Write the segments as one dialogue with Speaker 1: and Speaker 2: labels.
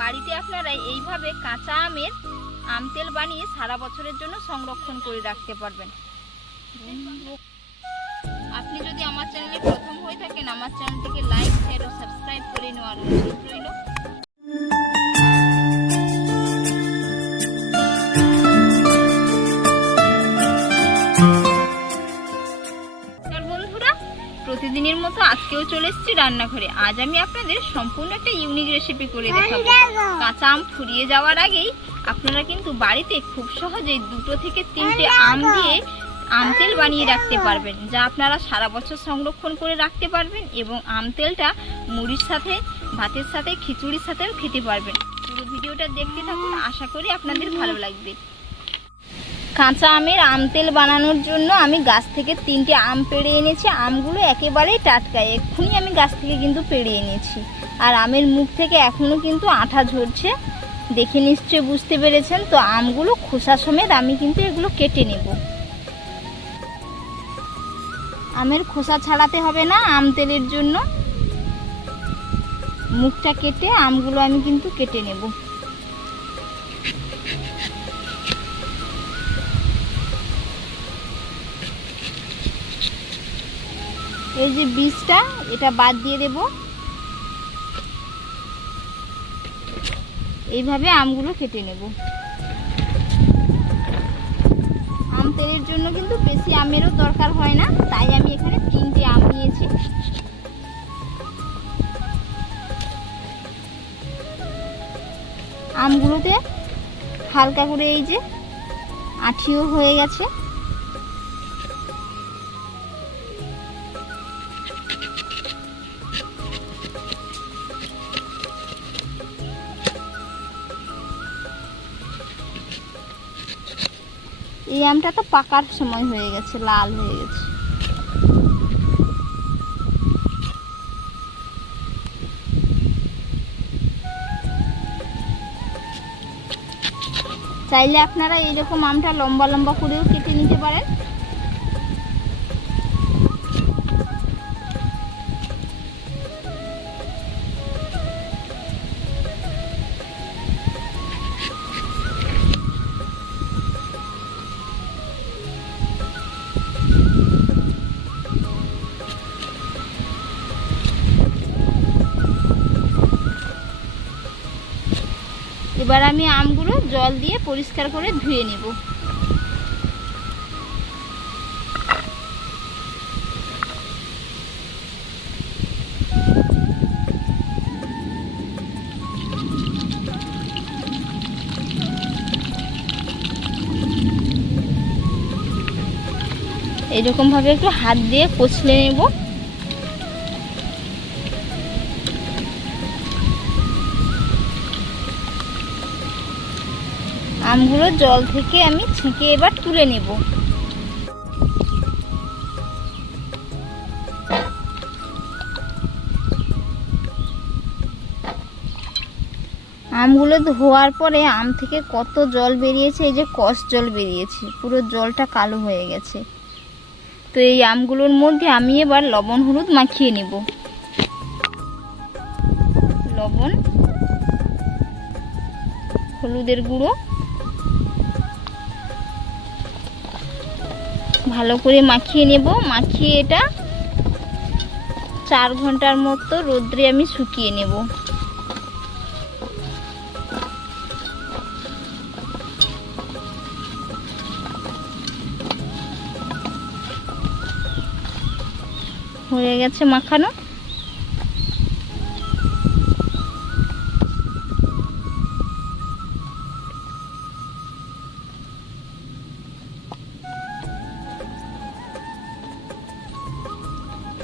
Speaker 1: বাড়িতে আপনারা এইভাবে কাঁচা আমের আম তেল বানিয়ে সারা বছরের জন্য সংরক্ষণ করে রাখতে পারবেন। আপনি যদি আমার চ্যানেলে প্রথম হয়ে থাকেন, আমার চ্যানেলটিকে লাইক শেয়ার ও সাবস্ক্রাইব করে নেওয়ার চলে এসেছি রান্নাঘরে। আজ আমি আপনাদের সম্পূর্ণ একটা ইউনিক রেসিপি করে দেখাবো। কাঁচা আম ফুরিয়ে যাওয়ার আগেই আপনারা কিন্তু বাড়িতে খুব সহজেই দুটো থেকে তিনটে আম দিয়ে আম তেল বানিয়ে রাখতে পারবেন যা আপনারা সারা বছর সংরক্ষণ করে রাখতে পারবেন এবং আম তেলটা মুড়ির সাথে ভাতের সাথে খিচুড়ির সাথেও খেতে পারবেন। পুরো ভিডিওটা দেখতে থাকুন আশা করি আপনাদের ভালো লাগবে। কাঁচা আমের আম তেল বানানোর জন্য আমি গাছ থেকে তিনটে আম পেড়ে এনেছি। আমগুলো একেবারেই টাটকা। এক্ষুনি আমি গাছ থেকে কিন্তু পেড়ে এনেছি। আর আমের মুখ থেকে এখনও কিন্তু আঠা ঝরছে। দেখে নিশ্চয়ই বুঝতে পেরেছেন। তো আমগুলো খোসা সমেত আমি কিন্তু এগুলো কেটে নেব। আমের খোসা ছাড়াতে হবে না আম তেলের জন্য। মুখটা কেটে আমগুলো আমি কিন্তু কেটে নেব। এই যে বীজটা, এটা বাদ দিয়ে দেব। এইভাবে আমগুলো কেটে নেব। আম তেলের জন্য কিন্তু বেশি আমেরও দরকার হয় না, তাই আমি এখানে তিনটে আম নিয়েছি। আমগুলোতে হালকা করে এই যে আঠিও হয়ে গেছে। এই আমটা তো পাকার সময় হয়ে গেছে, লাল হয়ে গেছে। চাইলে আপনারা এইরকম আমটা লম্বা লম্বা করেও কেটে নিতে পারেন। এবার আমি আমগুলো জল দিয়ে পরিষ্কার করে ধুয়ে নেব। এইরকম ভাবে একটু হাত দিয়ে কচলে নেব। আমগুলো জল থেকে আমি ছেঁকে এবার তুলে নেব। আমগুলো ধোয়ার পরে আম থেকে কত জল বেরিয়েছে, এই যে কষ জল বেরিয়েছে, পুরো জলটা কালো হয়ে গেছে। তো এই আমগুলোর মধ্যে আমি এবার লবণ হলুদ মাখিয়ে নেব। লবণ, হলুদের গুঁড়ো ভালো করে মাখিয়ে নেব। মাখিয়ে এটা চার ঘণ্টার মতো রোদ্রে আমি শুকিয়ে নেব। হয়ে গেছে মাখানো।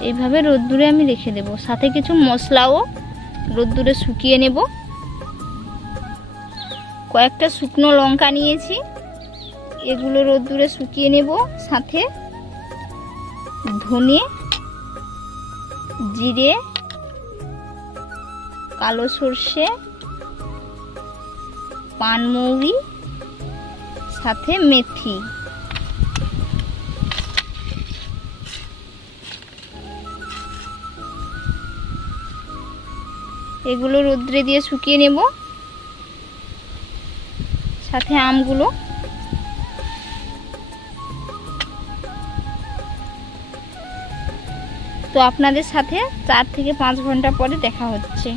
Speaker 1: এইভাবে রোদ্দুরে আমি রেখে দেব। সাথে কিছু মশলাও রোদ্দুরে শুকিয়ে নেব। কয়েকটা শুকনো লঙ্কা নিয়েছি। এগুলো রোদ্দুরে শুকিয়ে নেব। সাথে ধনে, জিরে, কালো সর্ষে, পানমৌরি, সাথে মেথি। এগুলো রোদ্রে দিয়ে শুকিয়ে নেব। সাথে আমগুলো। তো আপনাদের সাথে চার থেকে পাঁচ ঘণ্টা পরে দেখা হচ্ছে।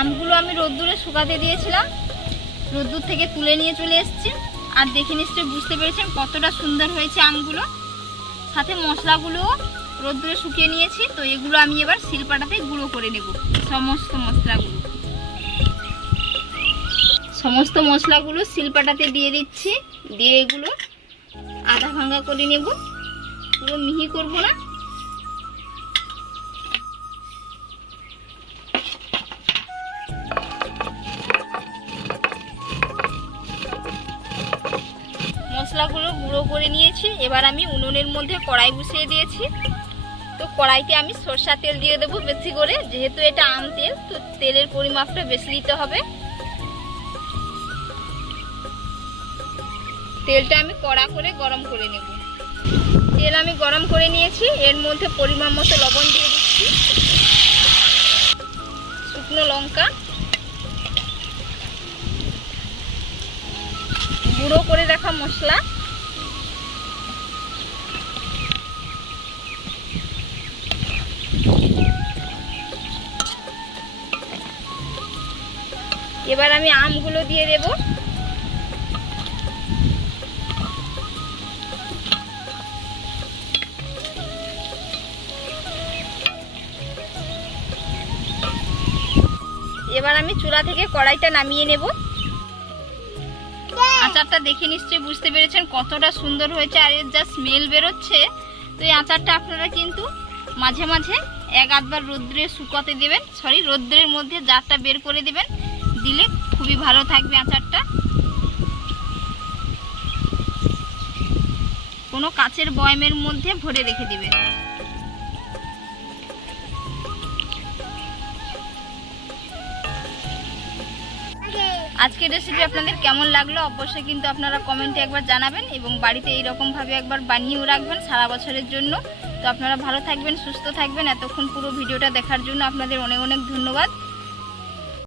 Speaker 1: আমগুলো আমি রোদ্দুরে শুকাতে দিয়েছিলাম। রোদ্দুর থেকে তুলে নিয়ে চলে এসেছি। আর দেখে নিশ্চয়ই বুঝতে পেরেছেন কতটা সুন্দর হয়েছে আমগুলো। সাথে মশলাগুলো রোদ্দুরে শুকিয়ে নিয়েছি, তো এগুলো আমি এবার শিলপাটাতে গুঁড়ো করে নেব, সমস্ত মশলাগুলো। সমস্ত মশলাগুলো শিলপাটাতে দিয়ে দিচ্ছি, দিয়ে এগুলো আধা ভাঙ্গা করে নেব। পুরো মিহি করব না। মশলাগুলো গুঁড়ো করে নিয়েছি, এবার আমি উনুনের মধ্যে কড়াই বসিয়ে দিয়েছি। তো কড়াইতে আমি সরষা তেল দিয়ে দেবো বেশি করে। যেহেতু এটা আম তেল, তো তেলের পরিমাপটা বেশি দিতে হবে। তেলটা আমি কড়া করে গরম করে নেব। তেল আমি গরম করে নিয়েছি, এর মধ্যে পরিমাণ মতো লবণ দিয়ে দিচ্ছি। শুকনো লঙ্কা। গুঁড়ো করে রাখা মশলা। এবার আমি আমগুলো দিয়ে দেব। এবার আমি চুলা থেকে কড়াইটা নামিয়ে নেব। আচারটা দেখে নিশ্চয়ই বুঝতে পেরেছেন কতটা সুন্দর হয়েছে আর এর যা স্মেল বেরোচ্ছে তো এই আচারটা আপনারা কিন্তু মাঝে মাঝে এক আধবার রোদ্রে শুকাতে দেবেন সরি রোদ্রের মধ্যে জারটা বের করে দেবেন। দিলে খুবই ভালো থাকবে আচারটা। কোনো কাচের বয়মের মধ্যে ভরে রেখে দিবেন আজকের রেসিপি আপনাদের কেমন লাগল অবশ্যই কিন্তু আপনারা কমেন্টে একবার জানাবেন এবং বাড়িতে এইরকমভাবে একবার বানিয়েও রাখবেন সারা বছরের জন্য। তো আপনারা ভালো থাকবেন, সুস্থ থাকবেন। এতক্ষণ পুরো ভিডিওটা দেখার জন্য আপনাদের অনেক অনেক ধন্যবাদ।